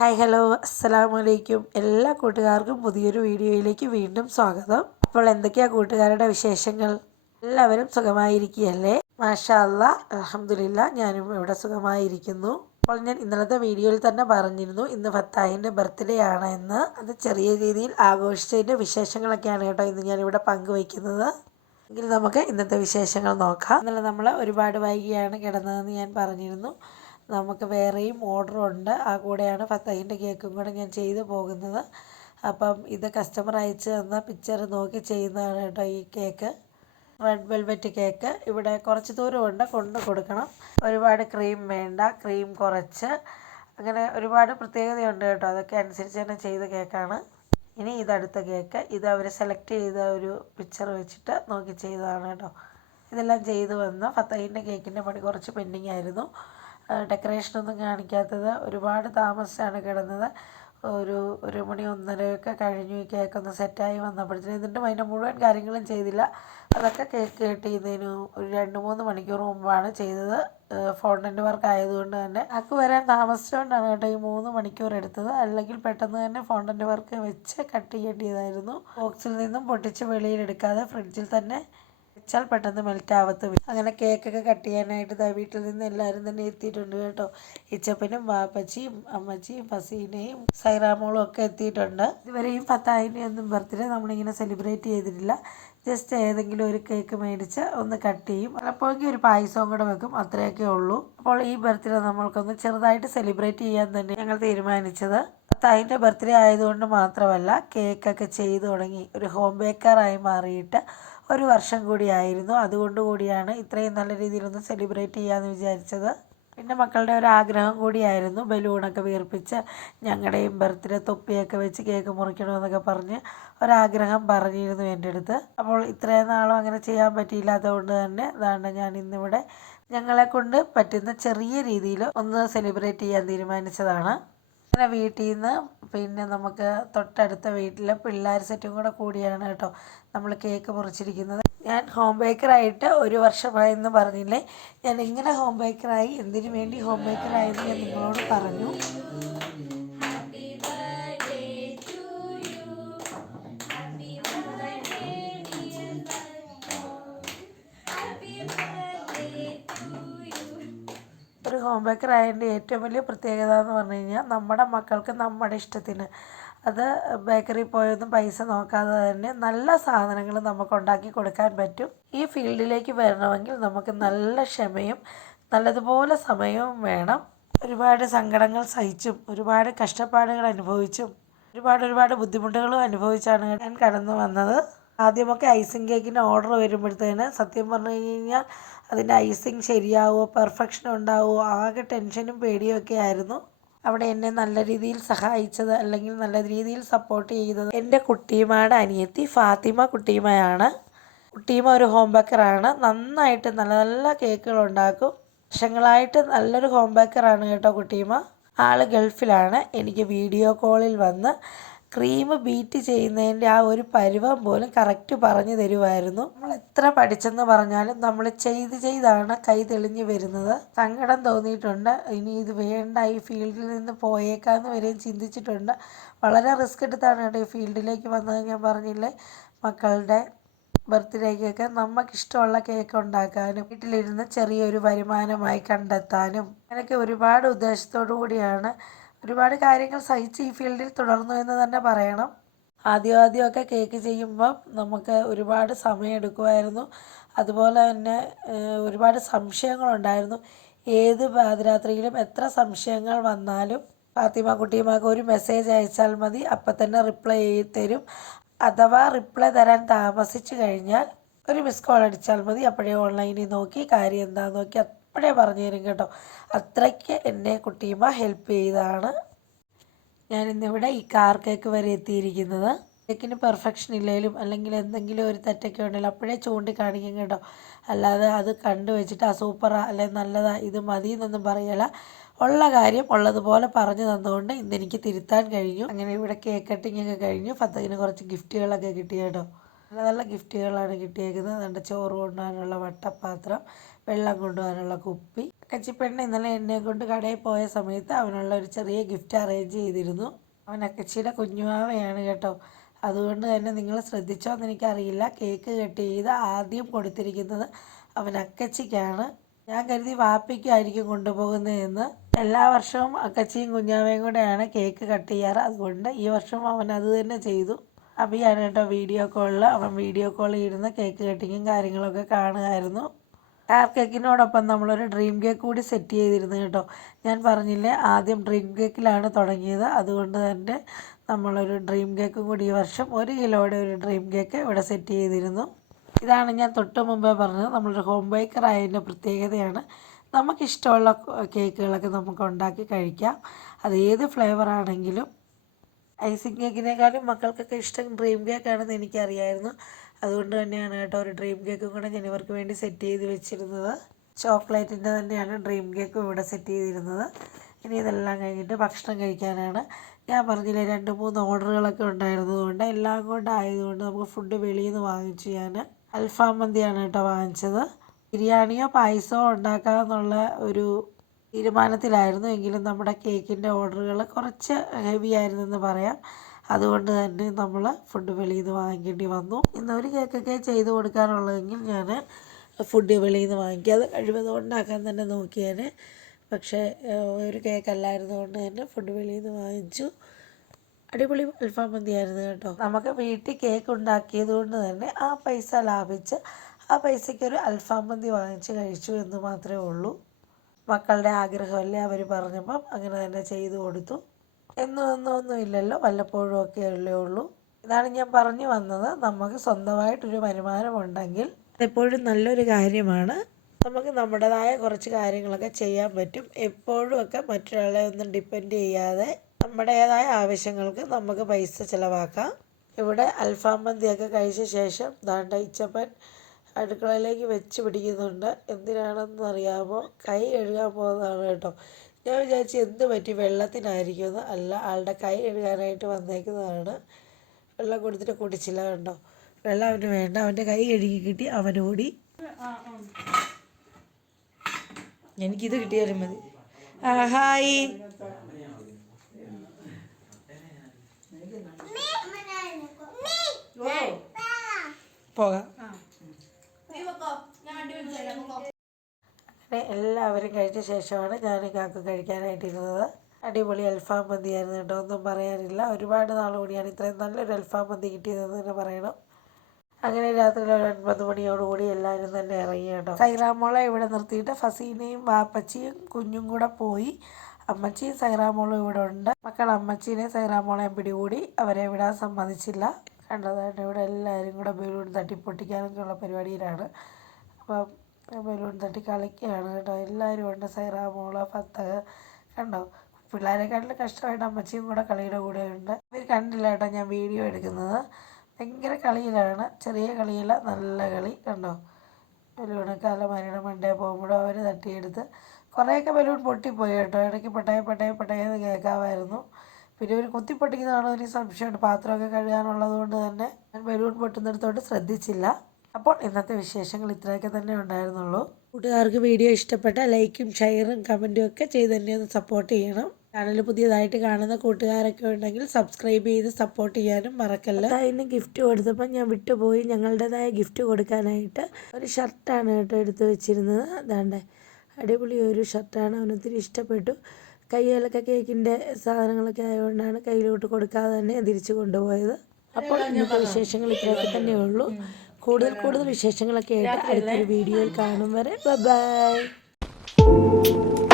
Hi hello അസ്സലാമു അലൈക്കും എല്ലാ കൂട്ടുകാർക്കും പുതിയൊരു വീഡിയോയിലേക്ക് വീണ്ടും സ്വാഗതം. അപ്പോൾ എന്തൊക്കെയാ കൂട്ടുകാരുടെ വിശേഷങ്ങൾ? എല്ലാവരും സുഖമായിരിക്കുകയല്ലേ? മാഷാ അല്ല അലഹമില്ല ഞാനും ഇവിടെ സുഖമായിരിക്കുന്നു. അപ്പോൾ ഞാൻ ഇന്നലത്തെ വീഡിയോയിൽ തന്നെ പറഞ്ഞിരുന്നു ഇന്ന് ഫത്താഹിന്റെ ബർത്ത്ഡേ ആണ് എന്ന്. അത് ചെറിയ രീതിയിൽ ആഘോഷിച്ചതിന്റെ വിശേഷങ്ങളൊക്കെയാണ് കേട്ടോ ഇന്ന് ഞാനിവിടെ പങ്കുവയ്ക്കുന്നത്. എങ്കിൽ നമുക്ക് ഇന്നത്തെ വിശേഷങ്ങൾ നോക്കാം. ഇന്നലെ നമ്മൾ ഒരുപാട് വൈകിയാണ് കിടന്നതെന്ന് ഞാൻ പറഞ്ഞിരുന്നു. നമുക്ക് വേറെയും ഓർഡർ ഉണ്ട്. ആ കൂടെയാണ് ഫത്തഹിന്റെ കേക്കും കൂടെ ഞാൻ ചെയ്തു പോകുന്നത്. അപ്പം ഇത് കസ്റ്റമർ അയച്ചു തന്ന പിക്ചർ നോക്കി ചെയ്യുന്നതാണ് കേട്ടോ ഈ കേക്ക് റെഡ് വെൽവെറ്റ് കേക്ക് ഇവിടെ കുറച്ച് ദൂരമുണ്ട് കൊണ്ട് കൊടുക്കണം. ഒരുപാട് ക്രീം വേണ്ട. ക്രീം കുറച്ച്. അങ്ങനെ ഒരുപാട് പ്രത്യേകതയുണ്ട് കേട്ടോ. അതൊക്കെ അനുസരിച്ച് തന്നെ ചെയ്ത കേക്കാണ് ഇനി ഇതടുത്ത കേക്ക് ഇത് അവർ സെലക്ട് ചെയ്ത ഒരു പിക്ചർ വെച്ചിട്ട് നോക്കി ചെയ്തതാണ് കേട്ടോ. ഇതെല്ലാം ചെയ്തു വന്ന് ഫത്തഹിന്റെ കേക്കിന്റെ പണി കുറച്ച് പെൻഡിങ് ആയിരുന്നു. ഡെക്കറേഷനൊന്നും കാണിക്കാത്തത്. ഒരുപാട് താമസിച്ചാണ് കിടന്നത്. ഒരു ഒരു മണി ഒന്നരയൊക്കെ കഴിഞ്ഞു കേക്ക് ഒന്ന് സെറ്റായി വന്നപ്പോഴത്തേനും. എന്നിട്ടും അതിന്റെ മുഴുവൻ കാര്യങ്ങളും ചെയ്തില്ല. അതൊക്കെ കേക്ക് കട്ട് ചെയ്യുന്നതിന് ഒരു രണ്ട് മൂന്ന് മണിക്കൂർ മുമ്പാണ് ചെയ്തത്. ഫോണ്ടന്റ് വർക്ക് ആയതുകൊണ്ട് തന്നെ. അക്ക് വരാൻ താമസിച്ചുകൊണ്ടാണ് കേട്ടോ ഈ മൂന്ന് മണിക്കൂർ എടുത്തത്. അല്ലെങ്കിൽ പെട്ടെന്ന് തന്നെ ഫോണ്ടന്റ് വർക്ക് വെച്ച് കട്ട് ചെയ്യേണ്ടതായിരുന്നു ബോക്സിൽ നിന്നും പൊട്ടിച്ച് വെളിയിലെടുക്കാതെ ഫ്രിഡ്ജിൽ തന്നെ വെച്ചാൽ പെട്ടെന്ന് മെൽറ്റ് ആവത്തുമില്ല അങ്ങനെ കേക്കൊക്കെ കട്ട് ചെയ്യാനായിട്ട് ദാ വീട്ടിൽ നിന്ന് എല്ലാവരും തന്നെ എത്തിയിട്ടുണ്ട് കേട്ടോ. ഇച്ചപ്പനും വാപ്പച്ചിയും അമ്മച്ചിയും ഫസീനയും സൈറാമോളും ഒക്കെ എത്തിയിട്ടുണ്ട്. ഇതുവരെയും പത്തായിരം ഒന്നും ബർത്ത്ഡേ നമ്മളിങ്ങനെ സെലിബ്രേറ്റ് ചെയ്തിട്ടില്ല. ജസ്റ്റ് ഏതെങ്കിലും ഒരു കേക്ക് മേടിച്ച് ഒന്ന് കട്ട് ചെയ്യും. അപ്പോഴെങ്കിൽ ഒരു പായസവും കൂടെ വെക്കും. അത്രയൊക്കെ ഉള്ളൂ. അപ്പോൾ ഈ ബർത്ത്ഡേ നമ്മൾക്കൊന്ന് ചെറുതായിട്ട് സെലിബ്രേറ്റ് ചെയ്യാൻ തന്നെ ഞങ്ങൾ തീരുമാനിച്ചത്. തായിന്റെ ബർത്ത്ഡേ ആയതുകൊണ്ട് മാത്രമല്ല കേക്കൊക്കെ ചെയ്തു തുടങ്ങി. ഒരു ഹോം ബേക്കറായി മാറിയിട്ട് ഒരു വർഷം കൂടിയായിരുന്നു. അതുകൊണ്ട് കൂടിയാണ് ഇത്രയും നല്ല രീതിയിലൊന്ന് സെലിബ്രേറ്റ് ചെയ്യാമെന്ന് വിചാരിച്ചത്. പിന്നെ മക്കളുടെ ഒരു ആഗ്രഹം കൂടിയായിരുന്നു. ബലൂണൊക്കെ വീർപ്പിച്ച് ഞങ്ങളുടെയും ബർത്ത്ഡേ തൊപ്പിയൊക്കെ വെച്ച് കേക്ക് മുറിക്കണമെന്നൊക്കെ പറഞ്ഞ് ഒരാഗ്രഹം പറഞ്ഞിരുന്നു എന്റെ അടുത്ത്. അപ്പോൾ ഇത്രയും നാളും അങ്ങനെ ചെയ്യാൻ പറ്റിയില്ലാത്തതുകൊണ്ട് തന്നെ അതാണ് ഞാൻ ഇന്നിവിടെ ഞങ്ങളെ കൊണ്ട് പറ്റുന്ന ചെറിയ രീതിയിൽ ഒന്ന് സെലിബ്രേറ്റ് ചെയ്യാൻ തീരുമാനിച്ചതാണ്. അങ്ങനെ വീട്ടിൽ നിന്ന് പിന്നെ നമുക്ക് തൊട്ടടുത്ത വീട്ടിലെ പിള്ളേർ സെറ്റും കൂടെ കൂടിയാണ് കേട്ടോ നമ്മൾ കേക്ക് മുറിച്ചിരിക്കുന്നത്. ഞാൻ ഹോം ബേക്കറായിട്ട് ഒരു വർഷമായി എന്ന് പറഞ്ഞില്ലേ? ഞാൻ ഇങ്ങനെ ഹോം ബേക്കറായി എന്തിനു വേണ്ടി ഹോം ബേക്കറായെന്ന് ഞാൻ നിങ്ങളോട് പറഞ്ഞു. ഒരു ഹോം ഏറ്റവും വലിയ പ്രത്യേകത എന്ന് പറഞ്ഞു കഴിഞ്ഞാൽ നമ്മുടെ മക്കൾക്ക് നമ്മുടെ ഇഷ്ടത്തിന്. അത് ബേക്കറി പോയൊന്നും പൈസ നോക്കാതെ തന്നെ നല്ല സാധനങ്ങൾ നമുക്ക് ഉണ്ടാക്കി കൊടുക്കാൻ പറ്റും. ഈ ഫീൽഡിലേക്ക് വരണമെങ്കിൽ നമുക്ക് നല്ല ക്ഷമയും നല്ലതുപോലെ സമയവും വേണം. ഒരുപാട് സങ്കടങ്ങൾ സഹിച്ചും ഒരുപാട് കഷ്ടപ്പാടുകൾ അനുഭവിച്ചും ഒരുപാട് ഒരുപാട് ബുദ്ധിമുട്ടുകളും അനുഭവിച്ചാണ് ഞാൻ കടന്നു വന്നത്. ആദ്യമൊക്കെ ഐസിങ് കേക്കിന്റെ ഓർഡർ വരുമ്പോഴത്തേന് സത്യം പറഞ്ഞു കഴിഞ്ഞാൽ അതിന്റെ ഐസിങ് ശരിയാവോ പെർഫെക്ഷൻ ഉണ്ടാവുമോ ആകെ ടെൻഷനും പേടിയും ഒക്കെ ആയിരുന്നു. അവിടെ എന്നെ നല്ല രീതിയിൽ സഹായിച്ചത് അല്ലെങ്കിൽ നല്ല രീതിയിൽ സപ്പോർട്ട് ചെയ്തത് എന്റെ കുട്ടിയുമായുടെ അനിയത്തി ഫാത്തിമ കുട്ടിയുമയാണ്. കുട്ടിയുമ ഒരു ഹോം ബേക്കറാണ് നന്നായിട്ട് നല്ല നല്ല കേക്കുകൾ ഉണ്ടാക്കും. വർഷങ്ങളായിട്ട് നല്ലൊരു ഹോം ബേക്കറാണ് കേട്ടോ കുട്ടിയുമ. ആൾ ഗൾഫിലാണ്. എനിക്ക് വീഡിയോ കോളിൽ വന്ന് ക്രീം ബീറ്റ് ചെയ്യുന്നതിന്റെ ആ ഒരു പരുവം പോലും കറക്റ്റ് പറഞ്ഞു തരുമായിരുന്നു. നമ്മൾ എത്ര പഠിച്ചെന്ന് പറഞ്ഞാലും നമ്മൾ ചെയ്ത് ചെയ്താണ് കൈ തെളിഞ്ഞു വരുന്നത്. സങ്കടം തോന്നിയിട്ടുണ്ട്. ഇനി ഇത് വേണ്ട ഈ ഫീൽഡിൽ നിന്ന് പോയേക്കാന്ന് വരെയും ചിന്തിച്ചിട്ടുണ്ട്. വളരെ റിസ്ക് എടുത്താണ് കേട്ടോ ഈ ഫീൽഡിലേക്ക് വന്നത് ഞാൻ പറഞ്ഞില്ലേ? മക്കളുടെ ബർത്ത്ഡേക്കൊക്കെ നമുക്കിഷ്ടമുള്ള കേക്ക് ഉണ്ടാക്കാനും വീട്ടിലിരുന്ന് ചെറിയൊരു വരുമാനമായി കണ്ടെത്താനും അങ്ങനെയൊക്കെ ഒരുപാട് ഉദ്ദേശത്തോടു കൂടിയാണ് ഒരുപാട് കാര്യങ്ങൾ സഹിച്ച് ഈ ഫീൽഡിൽ തുടർന്നു എന്ന് തന്നെ പറയണം. ആദ്യം ആദ്യമൊക്കെ കേക്ക് ചെയ്യുമ്പം നമുക്ക് ഒരുപാട് സമയം എടുക്കുമായിരുന്നു. അതുപോലെ തന്നെ ഒരുപാട് സംശയങ്ങളുണ്ടായിരുന്നു. ഏത് പാതിരാത്രിയിലും എത്ര സംശയങ്ങൾ വന്നാലും ഫാത്തിമ കുട്ടിയുമാക്ക് ഒരു മെസ്സേജ് അയച്ചാൽ മതി. അപ്പം തന്നെ റിപ്ലൈ തരും. അഥവാ റിപ്ലൈ തരാൻ താമസിച്ചു കഴിഞ്ഞാൽ ഒരു മിസ് കോൾ അടിച്ചാൽ മതി. അപ്പോഴേ ഓൺലൈനിൽ നോക്കി കാര്യം എന്താണെന്ന് നോക്കി അപ്പോഴേ പറഞ്ഞു തരും കേട്ടോ? അത്രയ്ക്ക് എന്നെ കുട്ടിയമ്മ ഹെൽപ്പ് ചെയ്താണ്. ഞാൻ ഇന്നിവിടെ ഈ കാർ കേക്ക് വരെ എത്തിയിരിക്കുന്നത്. കേക്കിന് പെർഫെക്ഷൻ ഇല്ലെങ്കിലും അല്ലെങ്കിൽ എന്തെങ്കിലും ഒരു തെറ്റൊക്കെ ഉണ്ടെങ്കിൽ അപ്പോഴേ ചൂണ്ടിക്കാണിക്കും കേട്ടോ. അല്ലാതെ അത് കണ്ടു വെച്ചിട്ട് ആ സൂപ്പറാ അല്ലെ നല്ലതാ ഇത് മതി എന്നൊന്നും പറയല ഉള്ള കാര്യം ഉള്ളതുപോലെ പറഞ്ഞു തന്നുകൊണ്ട് ഇന്ന് എനിക്ക് തിരുത്താൻ കഴിഞ്ഞു. അങ്ങനെ ഇവിടെ കേക്ക് കട്ടിങ് ഒക്കെ കഴിഞ്ഞു. ഫത്തകിന് കുറച്ച് ഗിഫ്റ്റുകളൊക്കെ കിട്ടി കേട്ടോ. നല്ല നല്ല ഗിഫ്റ്റുകളാണ് കിട്ടിയേക്കുന്നത്. നല്ല ചോറ് കൊണ്ടുപോകാനുള്ള വട്ടപ്പാത്രം. വെള്ളം കൊണ്ടുപോകാനുള്ള കുപ്പി. അക്കച്ചിപ്പെണ്ണ ഇന്നലെ എന്നെ കൊണ്ട് കടയിൽ പോയ സമയത്ത് അവനുള്ള ഒരു ചെറിയ ഗിഫ്റ്റ് അറേഞ്ച് ചെയ്തിരുന്നു. അവൻ അക്കച്ചിയുടെ കുഞ്ഞുമാവയാണ് കേട്ടോ. അതുകൊണ്ട് തന്നെ നിങ്ങൾ ശ്രദ്ധിച്ചോ എന്ന് എനിക്കറിയില്ല. കേക്ക് കട്ട് ചെയ്ത് ആദ്യം കൊടുത്തിരിക്കുന്നത് അവൻ അക്കച്ചിക്കാണ്. ഞാൻ കരുതി വാപ്പിക്കായിരിക്കും കൊണ്ടുപോകുന്നതെന്ന്. എല്ലാ വർഷവും അക്കച്ചിയും കുഞ്ഞാവയും കൂടെയാണ് കേക്ക് കട്ട് ചെയ്യാറ്. അതുകൊണ്ട് ഈ വർഷം അവൻ അത് തന്നെ ചെയ്തു. അഭിയാണ് കേട്ടോ വീഡിയോ കോളിൽ അവൻ വീഡിയോ കോളിൽ ഇരുന്ന് കേക്ക് കട്ടിങ്ങും കാര്യങ്ങളൊക്കെ കാണുമായിരുന്നു. കാർ കേക്കിനോടൊപ്പം നമ്മളൊരു ഡ്രീം കേക്ക് കൂടി സെറ്റ് ചെയ്തിരുന്നു കേട്ടോ. ഞാൻ പറഞ്ഞില്ലേ ആദ്യം ഡ്രീം കേക്കിലാണ് തുടങ്ങിയത്. അതുകൊണ്ട് തന്നെ നമ്മളൊരു ഡ്രീം കേക്കും കൂടി ഈ വർഷം ഒരു കിലോയുടെ ഒരു ഡ്രീം കേക്ക് ഇവിടെ സെറ്റ് ചെയ്തിരുന്നു. ഇതാണ് ഞാൻ തൊട്ട് മുമ്പേ പറഞ്ഞത്. നമ്മളൊരു ഹോം ബേക്കർ ആയതിന്റെ പ്രത്യേകതയാണ്. നമുക്കിഷ്ടമുള്ള കേക്കുകളൊക്കെ നമുക്ക് ഉണ്ടാക്കി കഴിക്കാം. അത് ഏത് ഫ്ലേവർ ആണെങ്കിലും ഐസിങ് കേക്കിനേക്കാളും മക്കൾക്കൊക്കെ ഇഷ്ടം ഡ്രീം കേക്കാണെന്ന് എനിക്കറിയായിരുന്നു. അതുകൊണ്ട് തന്നെയാണ് കേട്ടോ ഒരു ഡ്രീം കേക്കും കൂടെ ഞാൻ ഇവർക്ക് വേണ്ടി സെറ്റ് ചെയ്ത് വെച്ചിരുന്നത്. ചോക്ലേറ്റിന്റെ തന്നെയാണ് ഡ്രീം കേക്കും ഇവിടെ സെറ്റ് ചെയ്തിരുന്നത്. ഇനി ഇതെല്ലാം കഴിഞ്ഞിട്ട് ഭക്ഷണം കഴിക്കാനാണ്. ഞാൻ പറഞ്ഞില്ലേ രണ്ട് മൂന്ന് ഓർഡറുകളൊക്കെ ഉണ്ടായിരുന്നതുകൊണ്ട് എല്ലാം കൊണ്ട് ആയതുകൊണ്ട് നമുക്ക് ഫുഡ് വെളിയിൽ നിന്ന് വാങ്ങിച്ചു ഞാൻ അൽഫാം മന്തിയാണ് കേട്ടോ വാങ്ങിച്ചത്. ബിരിയാണിയോ പായസമോ ഉണ്ടാക്കാമെന്നുള്ള ഒരു തീരുമാനത്തിലായിരുന്നു. എങ്കിലും നമ്മുടെ കേക്കിന്റെ ഓർഡറുകൾ കുറച്ച് ഹെവി ആയിരുന്നെന്ന് പറയാം. അതുകൊണ്ട് തന്നെ നമ്മൾ ഫുഡ് വെളിയിൽ നിന്ന് വാങ്ങിക്കേണ്ടി വന്നു. ഇന്ന് ഒരു കേക്കൊക്കെ ചെയ്ത് കൊടുക്കാനുള്ളതെങ്കിൽ ഞാൻ ഫുഡ് വെളിയിൽ നിന്ന് വാങ്ങിക്കാതെ കഴിവതും ഉണ്ടാക്കാൻ തന്നെ നോക്കിയേനെ. പക്ഷേ ഒരു കേക്ക് അല്ലായിരുന്നു കൊണ്ട് തന്നെ ഫുഡ് വെളിയിൽ നിന്ന് വാങ്ങിച്ചു. അടിപൊളി അൽഫാം മന്തിയായിരുന്നു കേട്ടോ. നമുക്ക് വീട്ടിൽ കേക്ക് ഉണ്ടാക്കിയത് കൊണ്ട് തന്നെ ആ പൈസ ലാഭിച്ച് ആ പൈസയ്ക്ക് ഒരു അൽഫാം മന്തി വാങ്ങിച്ച് കഴിച്ചു എന്ന് മാത്രമേ ഉള്ളൂ. മക്കളുടെ ആഗ്രഹമല്ലേ അവർ പറഞ്ഞപ്പം അങ്ങനെ തന്നെ ചെയ്തു കൊടുത്തു. എന്നും എന്നും ഒന്നും ഇല്ലല്ലോ വല്ലപ്പോഴും ഒക്കെ അല്ലേ ഉള്ളൂ. ഇതാണ് ഞാൻ പറഞ്ഞു വന്നത്. നമുക്ക് സ്വന്തമായിട്ടൊരു വരുമാനമുണ്ടെങ്കിൽ എപ്പോഴും നല്ലൊരു കാര്യമാണ്. നമുക്ക് നമ്മുടേതായ കുറച്ച് കാര്യങ്ങളൊക്കെ ചെയ്യാൻ പറ്റും. എപ്പോഴും ഒക്കെ മറ്റൊരാളെ ഒന്നും ഡിപ്പെൻഡ് ചെയ്യാതെ നമ്മുടേതായ ആവശ്യങ്ങൾക്ക് നമുക്ക് പൈസ ചിലവാക്കാം. ഇവിടെ അൽഫാം മന്തിയൊക്കെ കഴിച്ച ശേഷം ദാണ്ട ഇച്ചപ്പൻ അടുക്കളയിലേക്ക് വെച്ച് പിടിക്കുന്നുണ്ട്. എന്തിനാണെന്ന് അറിയാമോ? കൈ കഴുകാൻ പോകുന്നതാണ് കേട്ടോ. ഞാൻ വിചാരിച്ചു എന്ത് പറ്റി? വെള്ളത്തിനായിരിക്കുമെന്ന്. അല്ല ആളുടെ കൈ കഴുകാനായിട്ട് വന്നേക്കുന്നതാണ്. വെള്ളം കൊടുത്തിട്ട് കുടിച്ചില്ല കണ്ടോ? വെള്ളം അവന് വേണ്ട. അവന്റെ കൈ കഴുകി കിട്ടി. അവനോടി എനിക്കിത് കിട്ടിയാലും മതി. ഹായ്. പോകാം. അങ്ങനെ എല്ലാവരും കഴിച്ച ശേഷമാണ് ഞാൻ കാക്ക കഴിക്കാനായിട്ടിരുന്നത്. അടിപൊളി അൽഫാം മന്തിയായിരുന്നു കേട്ടോ. ഒന്നും പറയാനില്ല. ഒരുപാട് നാൾ കൂടിയാണ് ഇത്രയും നല്ലൊരു അൽഫാം മന്തി കിട്ടിയതെന്ന് തന്നെ പറയണം. അങ്ങനെ രാത്രി ഒരു ഒൻപത് മണിയോടുകൂടി എല്ലാവരും തന്നെ ഇറങ്ങി കേട്ടോ. സൈറാമോളെ ഇവിടെ നിർത്തിയിട്ട് ഫസീനയും വാപ്പച്ചിയും കുഞ്ഞും കൂടെ പോയി. അമ്മച്ചിയും സൈറാമോളും ഇവിടെ ഉണ്ട്. മക്കൾ അമ്മച്ചീനെ സൈറാമോളെയും പിടികൂടി അവരെ വിടാൻ സമ്മതിച്ചില്ല. കണ്ടതാണ് ഇവിടെ എല്ലാവരും കൂടെ ബലൂൺ തട്ടിപ്പൊട്ടിക്കാനൊക്കെയുള്ള പരിപാടിയിലാണ്. അപ്പം ബലൂൺ തട്ടി കളിക്കുകയാണ് കേട്ടോ. എല്ലാവരും ഉണ്ട്. സൈറ മോള ഫത്തഹ്. കണ്ടോ? പിള്ളേരെക്കാട്ടിലും കഷ്ടമായിട്ട് അമ്മച്ചിയും കൂടെ കളിയുടെ കൂടെ ഉണ്ട്. ഇവർ കണ്ടില്ല കേട്ടോ ഞാൻ വീഡിയോ എടുക്കുന്നത്. ഭയങ്കര കളിയിലാണ്. ചെറിയ കളിയില്ല നല്ല കളി. കണ്ടോ? ബലൂണൊക്കെ മരണം മണ്ടേ പോകുമ്പോഴും അവർ തട്ടിയെടുത്ത് കുറേയൊക്കെ ബലൂൺ പൊട്ടിപ്പോയി കേട്ടോ. ഇടയ്ക്ക് പട്ടയ പട്ടയ എന്ന് കേൾക്കാമായിരുന്നു. പിന്നെ ഒരു കുത്തി പൊട്ടിക്കുന്നതാണോ എനിക്ക് സംശയമുണ്ട്. പാത്രമൊക്കെ കഴുകാനുള്ളത് കൊണ്ട് തന്നെ ബലൂൺ പൊട്ടുന്നിടത്തോട്ട് ശ്രദ്ധിച്ചില്ല. അപ്പോൾ ഇന്നത്തെ വിശേഷങ്ങൾ ഇത്രയൊക്കെ തന്നെ ഉണ്ടായിരുന്നുള്ളൂ. കൂട്ടുകാർക്ക് വീഡിയോ ഇഷ്ടപ്പെട്ട ലൈക്കും ഷെയറും കമന്റും ഒക്കെ ചെയ്ത് തന്നെ ഒന്ന് സപ്പോർട്ട് ചെയ്യണം. ചാനൽ പുതിയതായിട്ട് കാണുന്ന കൂട്ടുകാരൊക്കെ ഉണ്ടെങ്കിൽ സബ്സ്ക്രൈബ് ചെയ്ത് സപ്പോർട്ട് ചെയ്യാനും മറക്കല്ല. അതിന് ഗിഫ്റ്റ് കൊടുത്തപ്പോൾ ഞാൻ വിട്ടുപോയി. ഞങ്ങളുടേതായ ഗിഫ്റ്റ് കൊടുക്കാനായിട്ട് ഒരു ഷർട്ടാണ് കേട്ടോ എടുത്ത് വെച്ചിരുന്നത്. അതാണ്ട് അടിപൊളി ഒരു ഷർട്ടാണ് അവനൊത്തിരി ഇഷ്ടപ്പെട്ടു. കയ്യിലൊക്കെ കേക്കിന്റെ സാധനങ്ങളൊക്കെ ആയതുകൊണ്ടാണ് കയ്യിലോട്ട് കൊടുക്കാതെ തന്നെ തിരിച്ചു കൊണ്ടുപോയത്. അപ്പോൾ ഇന്നത്തെ വിശേഷങ്ങൾ ഇത്രയൊക്കെ തന്നെ ഉള്ളൂ കൂടുതൽ കൂടുതൽ വിശേഷങ്ങളൊക്കെ ആയിട്ട് അടുത്തൊരു വീഡിയോയിൽ കാണും വരെ. ബൈ